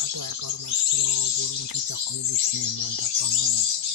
Satu ekor mas bro, burung cucak wilis nih, mantap banget.